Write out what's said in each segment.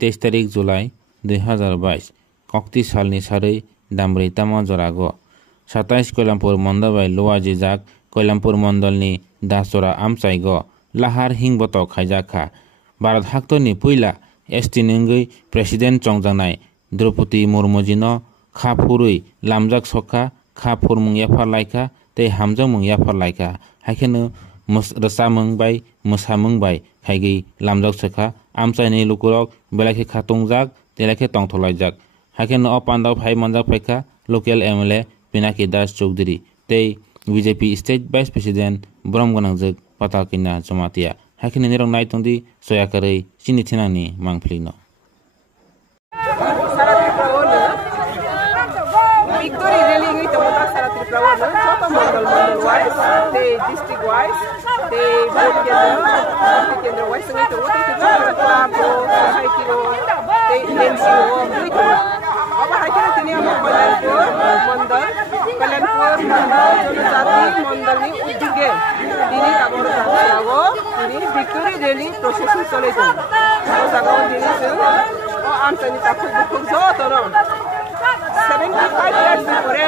23 तारिख जुलाई 2022 कक्ति सालनि सारै दामब्रैतामा जरागो 27 कोइलामपुर मंडल bai लोवाजी जाक कोइलामपुर मंडलनि दासरा आमचाइगो लाहार हिंबत खाइजाखा भारत हाक्तनि पुइला एसटी नंगै प्रेसिडेंट चंजानाय द्रौपदी मुर्मुजिनो खाफुरुई लामजाक सखा खाफुरमुं याफारलायखा ते हामजामुं याफारलायखा हायखेनो रसामुं bai मोसामुं bai खाइगै लामजाक सखा आमचाइनि लुकुरक बेलाखे खातंजाक तेलाखे तंथलायजाक हायखेनो अपान्दाव फाइ मनजाक फाइखा लोकल एमएलए पिनाकी दास चौधरी ते बीजेपी स्टेट वाइस प्रेसिडेंट ब्रह्मगनांजक पताकिना जमातिया हायखेनो निरं नायतंदी सयाकरै सिनिथिनानि मांफ्लिनो Victory rally ngi tomata sara Tripura no chota mandal wise the district wise the vote kendra wise ngi to wote to club hai kilo the NCO ngi to aba hai kilo tini am Kalanpur mandal जनजाति mandal ni udige tini kabor jago tini victory rally procession chole to jago tini se o amtani takhu bukuk jo to 75 years before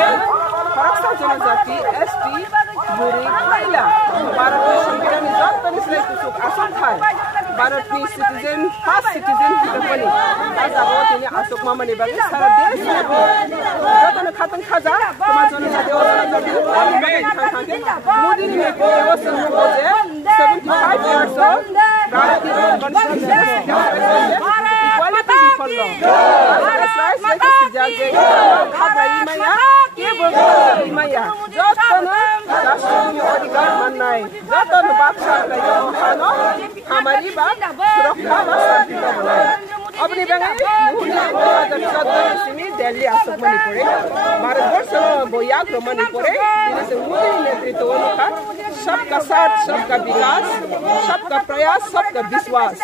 Haraksa जनजाति ST Buri Kaila Bharat संविधान जत्तै slate सुक आसक थाय भारतनि citizen first citizen पनि आज अब तिनी आसक मामनि बारे सारा देश जतन खातन खाजा समाज जनजाति मोदी ने व्यवस्था बोजे 75 years of भारतीय equality before law that's right like सिजाजे खाबाई माया के बोलबो माया जतन राष्ट्रीय अधिकार मान्नाय जतन बादशाह लायो खानो हमारी बात सुरक्षा व शांति का बनाए अपनी बंगाई मुहूर्त 2014 में दिल्ली आसक मणिपुरे भारतवर्ष बोयाक मणिपुरे जिनसे मोदी नेतृत्व का सबका साथ सबका विकास सबका प्रयास सबका विश्वास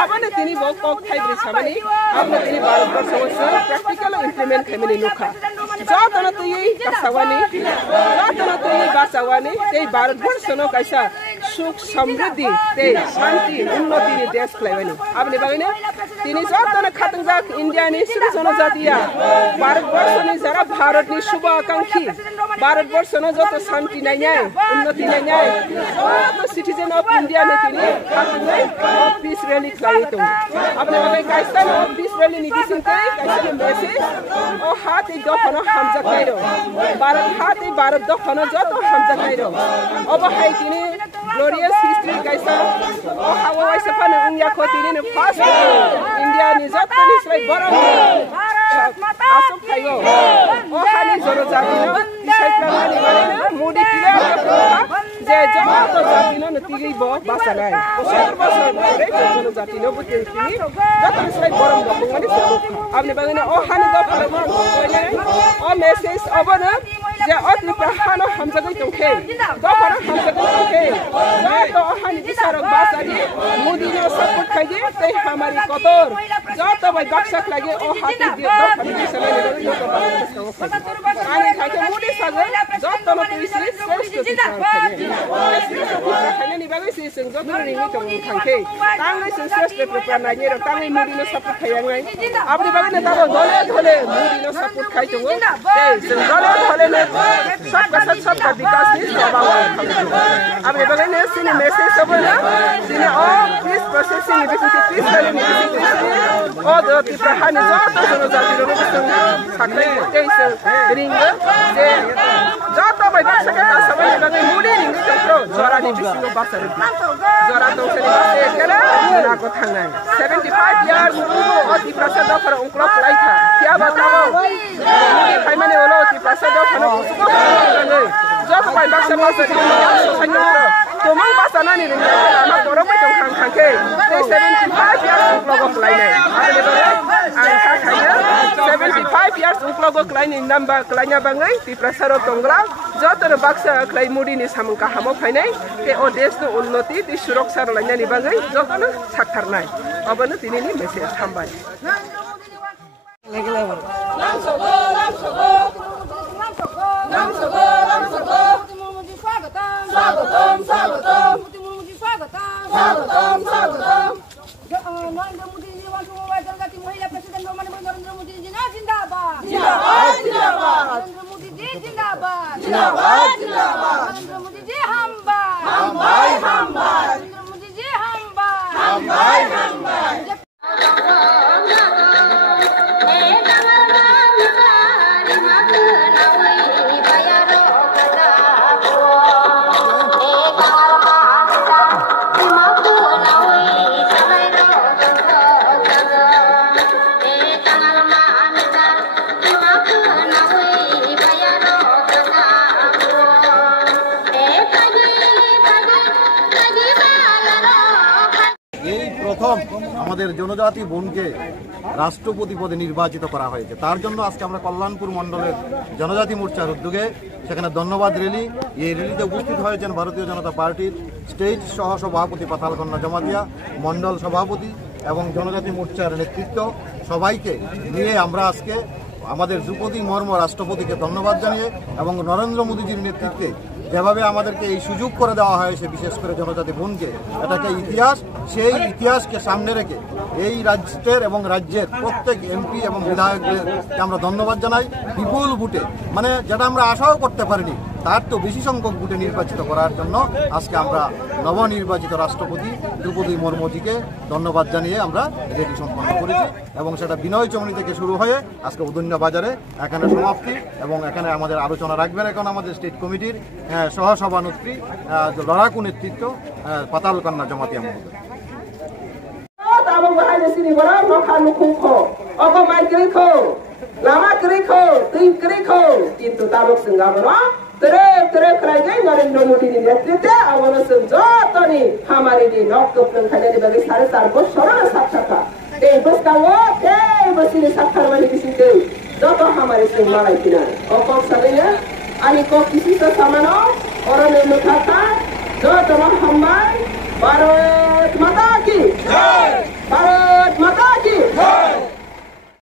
आपने तिनी वो कोक थाई ब्रिछामनी आपने तिनी भारतवर्ष से प्रैक्टिकल इंप्लीमेंट खैमनी लुखा जातन तो यही कसवानी जातन तो यही बासवानी ते भारतवर्ष नो कैसा सुख समृद्धि ते शांति उन्नति नि देश खलाइवनी आपने बागैने तिनी जातन खातंजाक इंडिया नि सुरु जनजातिया भारतवर्ष नि जरा भारत नि शुभ आकांक्षी भारतवर्ष नो जत शांति नाइयाय उन्नति नाइयाय तो सिटीजन ऑफ इंडिया ने तिनी खातंजाय पीस रैली खलाई तो आपने बागै कैसा नो पीस रैली नि दिसिनते कैसा मेसेज ओ हाथ एक दफनो हमजा काइरो भारत हाथ एक भारत दफनो जत हमजा काइरो अब हाइ तिनी ग्लोरियस हिस्ट्री कैसा ओ हावा वैसे पनि उंया खोतिनी ने फर्स्ट इंडिया नि जत नि स्लाइ बरो आसक खाइगो ओ हानि जनजाति न इसै प्रमाण भने मोदी क्लियर जे जत जाति न तिगै ब बासालाय ओ 70 वर्ष भरे जनजाति न बुझे तिनी जत नि स्लाइ बरो गको पनि आपने बागैने ओ हानि दफनो ओ मेसेज अब न जे अति प्रहान हमजगै तोखे दफर हमजगै तोखे जातो हानि दिसारक बासाली मोदी ने सपोर्ट खाइजे तै हमारी कतर जातो भाई बक्सक लागे ओ हाते दफर दिसले ने आनी खाके मोदी सगे जातो न तिसले श्रेष्ठ खाने नि बागै सिसं जतो रिङि त खाके तांगै श्रेष्ठ प्रकार नागे र तांगै मोदी ने सपोर्ट खायांगै आपनि बागै ने ताबो धले धले मोदी ने सपोर्ट खाइजंगो ए धले धले ने सबका साथ सबका विकास नि स्वभाव अब ये बगैने सिने मेसेज सब ना सिने ओ पीस प्रोसेसिंग बिसिन के पीस वाले नि ओ द प्रहान जातो जनजाति रो साखै तेइस रिङ जे जातो भाइ बक्सका सबै बगै मुडी रिङ जत्रो जरा नि बिसिन बासहरु जरा दौसरी बासे केला नाको थांनाय 75 इयर्स अति प्रसाद दफर उक्लक लाइथा क्या बताओ मुडी खाइमाने ओलो अति प्रसाद दफर जब भाइ बक्सा बासे खाइनो तो mang basa nani ni ma toro mai tong khang khang ke 75 years uklog lainai ale ba ang kha khaya 75 years uklog lainai number klainya bangai ti prasaro tongra jotor baksa klai mudi ni samung ka hamo phainai ke o desh no unnoti ti suraksha lainai ni bangai jotor sakharnai abano tini ni message thambai स्वागतम नरेंद्र मोदी जी जिंदाबाद जिंदाबाद जिंदाबाद नरेंद्र मोदी जी हम बार नरेंद्र मोदी जी हम बार প্রথম আমাদের জনজাতি বোনকে রাষ্ট্রপতি পদে নির্বাচিত করা হয়েছে। তার জন্য আজকে আমরা কল্যাণপুর মণ্ডলের জনজাতি মোর্চার উদ্যোগে সেখানে ধন্যবাদ র্যালি, এই র্যালিতে উপস্থিত হয়েছেন ভারতীয় জনতা পার্টির স্টেট সহ সভাপতি পাতালকন্যা জমাতিয়া, মণ্ডল সভাপতি এবং জনজাতি মোর্চার নেতৃত্ব, সবাইকে নিয়ে আমরা আজকে আমাদের দ্রৌপদী মুর্মু রাষ্ট্রপতিকে ধন্যবাদ জানিয়ে এবং নরেন্দ্র মোদীজির নেতৃত্বে যেভাবে আমাদেরকে এই সুযোগ করে দেওয়া হয়েছে, বিশেষ করে জনজাতি বোনকে, এটাকে ইতিহাস, সেই ইতিহাসকে সামনে রেখে এই রাষ্ট্রের এবং রাজ্যের প্রত্যেক এমপি এবং বিধায়কদেরকে আমরা ধন্যবাদ জানাই। বিপুল ভোটে, মানে যেটা আমরা আশাও করতে পারিনি তার তো বেশি সংখ্যক ভোটে নির্বাচিত করার জন্য আজকে আমরা নবনির্বাচিত রাষ্ট্রপতি দ্রৌপদী মুর্মুজিকে ধন্যবাদ জানিয়ে আমরা র্যালি সম্পন্ন করেছি এবং সেটা বিনয় চমনি থেকে শুরু হয়ে আজকে উদন্য বাজারে এখানে সমাপ্তি। এবং এখানে আমাদের আলোচনা রাখবেন এখন আমাদের স্টেট কমিটির সহসভানেত্রী লড়াকু নেতৃত্ব পাতালকন্যা জমাতিয়া মহোদয়। কিন্তু তালুক সিংগাবনো tere kraigai Narendra Modi ni netrite awano sum jotoni hamari ni nokdopn khane ni bagi 4.5 বছরের সাক্ষাৎ এই বসকাও এই বসিনি সাক্ষাৎ মানে দিতে যত hamari sum লড়াই কিনা অকক সাবেয়া ani ko kisi to samano orone mukata যত হাম্বাই 12